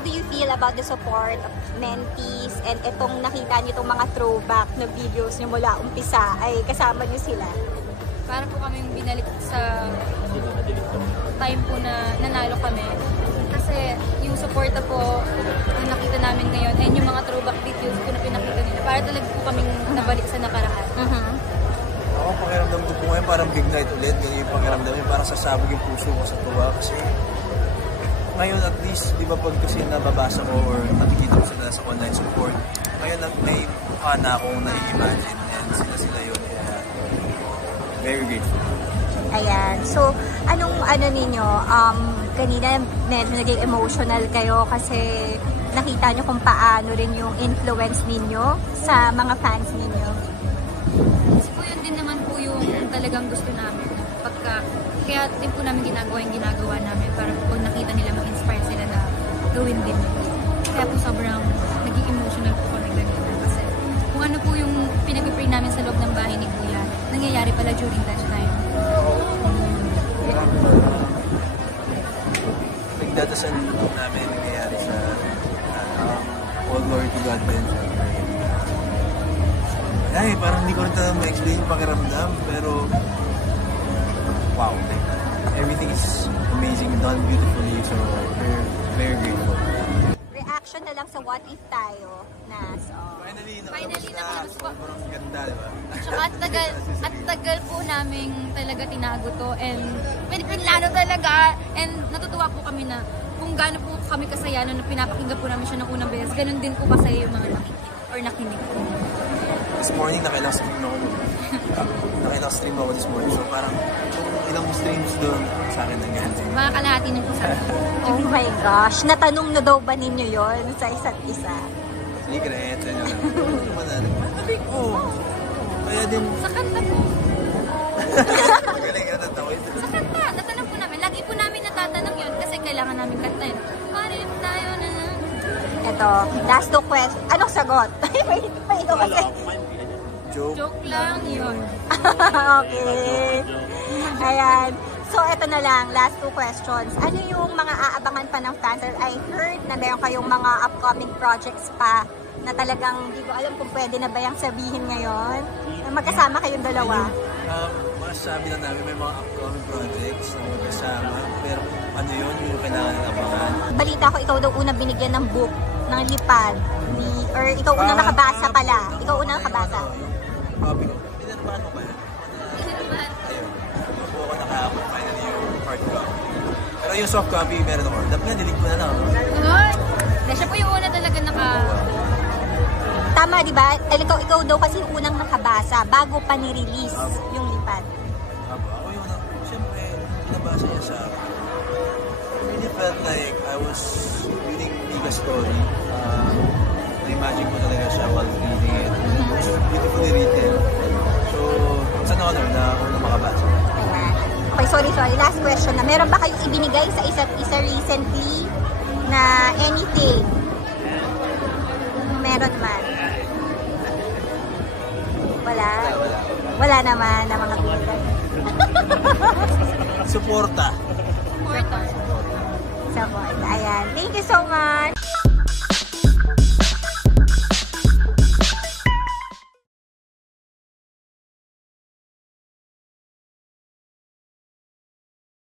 how do you feel about the support of mentees and itong nakita niyo itong mga throwback na videos niyo mula umpisa ay kasama niyo sila? Para po kaming binalik sa time po na nanalo kami. Kasi yung suporta po yung nakita namin ngayon and yung mga throwback videos po na pinakita nila, para talaga po kaming nabalik sa nakaraan. Ako, pakiramdam ko po ngayon parang big night ulit. Ganyan yung pakiramdam yung parang sasabog yung puso ko sa tuwa. Kasi ngayon at least, di ba pag kasi nababasa ko or nakikita ko sila sa online support, ngayon may mukha na akong nai-imagine and sila yun. Kaya very grateful. Ayan. So, anong ano ninyo? Kanina medyo naging emotional kayo kasi nakita nyo kung paano rin yung influence ninyo sa mga fans ninyo. Kasi po yun din naman po yung talagang gusto namin. Kaya din po namin yung ginagawa namin para pag nakita nila mag-inspire sila na gawin din yun. Kaya po sobrang naging emotional po kami ganito. Kasi kung ano po yung pinag-pray namin sa loob ng bahay ni Kuya, nangyayari pala during that time. Nagdadasal namin nangyayari sa all glory to God din. Ay, parang hindi ko rin talagang ma-explain yung pakiramdam, pero wow, everything is amazing, done beautifully, so we're very grateful. Reaction na lang sa What If tayo na Finally, nakalabas po. Sobrang ganda, diba? At tagal po namin talaga tinago to and pinlano talaga and natutuwa po kami na kung gaano po kami kasaya na pinapakinggan po namin siya ng unang beses, ganun din po kasaya yung mga nakinig po. This morning, nakailang stream ako this morning, so parang ilang streams doon sa akin nangyari. Mga kalahati na po sa akin. Oh my gosh, natanong na daw ba ninyo yon sa isa't isa? Secret, ano lang. Sabi ko, kaya din... Sa kanta po. Magaling ka natawid. Sa kanta, natanong po namin. Lagi po namin natatanong yun kasi kailangan namin kanta yun. What if tayo na lang? Ito, last two questions. Anong sagot? May ito kasi. Joke lang yun. Okay. Ayan. So, ito na lang, last two questions. Ano yung mga aabangan pa ng fans? I heard na meron kayong mga upcoming projects pa na talagang hindi ko alam kung pwede na ba yung sabihin ngayon. Magkasama kayong dalawa. Masasabi lang namin may mga upcoming projects na magkasama. Pero ano yun, yung kailangan ng abangan. Balita ko, ikaw daw unang binigyan ng book, ng lipad. Or ikaw unang nakabasa pala. Ikaw unang nakabasa. Yung copy ko. Pinanabahan mo ba yan? Ayun. Ako nakahapon finally yung hard copy. Pero yung soft copy, meron ako. Dapat nga, nilig ko na lang. Siya po yung una talaga Tama, di ba? Ikaw daw kasi yung unang nakabasa bago pa ni-release yung lipad. Ako yung unang, siyempre, pinabasa niya sa akin. I really felt like I was reading Mika's story. Na-imagine ko talaga siya while reading it. It was beautifully written. So, it's an honor na ako na makabasa. Okay, sorry. Last question na. Meron ba kayong ibinigay sa isa't isa recently na anything? Meron man. Wala naman na mga binigay. Suporta. Support. Ayan. Thank you so much.